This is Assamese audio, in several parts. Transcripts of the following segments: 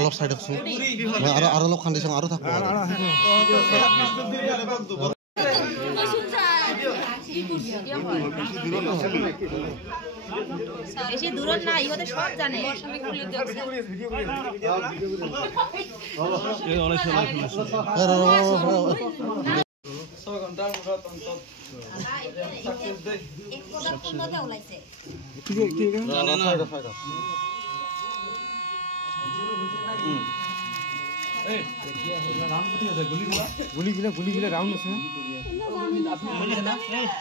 অলপ সাইড আছে আৰু অলপ খান্দি চাওঁ আৰু থাকব এসে দূরত না ইহতে সব জানে বর্ষামে খুলে দিচ্ছে এই অনেক সময় সব ঘন্টা মুখত অন্তত সাকসেস দে এক কথা কোনটা ওলাইছে ঠিক আছে না এই রাউন্ড কত আছে গুলিগুলা রাউন্ড আছে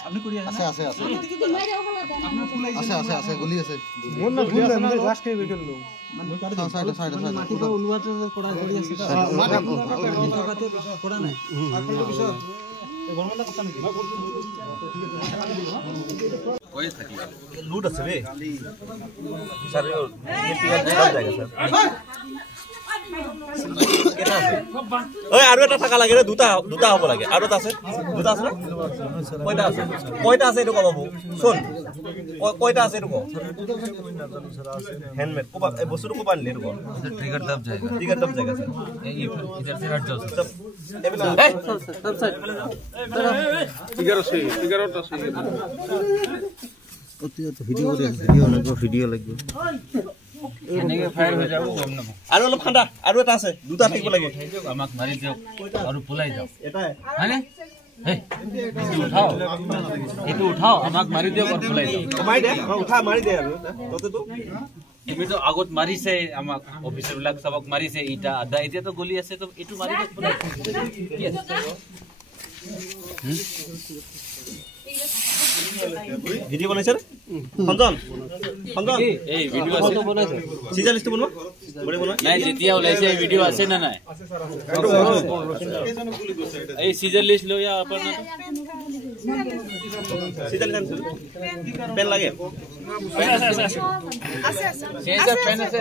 আপনি করি আছে আছে আছে গুলি আছে মন না ভুল আমি লাস্ট কে বের করলো সাইড মাটি তো উলুয়াতে কোড়া গড়ি আছে মাটি কাটে কোড়া নাই আর কোন বিষয় এই গরমটা কথা নাকি কই থাকি লুট আছে রে স্যার এই সব জায়গা স্যার ওই আৰু এটা থাকা লাগে ৰে দুটা হ'ব লাগে আৰু এটা আছে কয়টা আছে এটো কব শুন কয়টা আছে এটো হ্যান্ডমেড কোবা এই বস্তুটো কোবা আনলে এটো ট্রিগার দব জায়গা স্যার এই इधर से हट जाओ सब এবেলা सब साइड ট্রিগারটা আছে ভিডিও লাগবে এনেকে ফায়ার হৈ যাব গম না আৰু অলপ খান্ডা আৰু এটা আছে দুটা থাকিব লাগে আমাক মাৰি যাও আৰু পলাই যাও এটাই হয়নে হে এইটো উঠাও আমাক মাৰি দিও আৰু পলাই যাও মাৰি দে উঠা মাৰি দে আৰু ততে তো তুমি তো আগত মাৰিছে আমাক অফিচাৰ বিলাক সবক মাৰিছে ইটা আদা এতিয়া তো গলি আছে তো এটো মাৰি দে পলাই কি আছে ভিডিও বনাইছে ৰে সঞ্জন এই ভিডিও আছে তো বনাইছে সিজা লিস্ট বনোৱা বড়ে বনোৱা নাই যেতিয়া ওলাইছে এই ভিডিও আছে না নাই এই সিজন লিস্ট লয়া আপন সিজা লিস্ট পেন লাগে আছে পেন আছে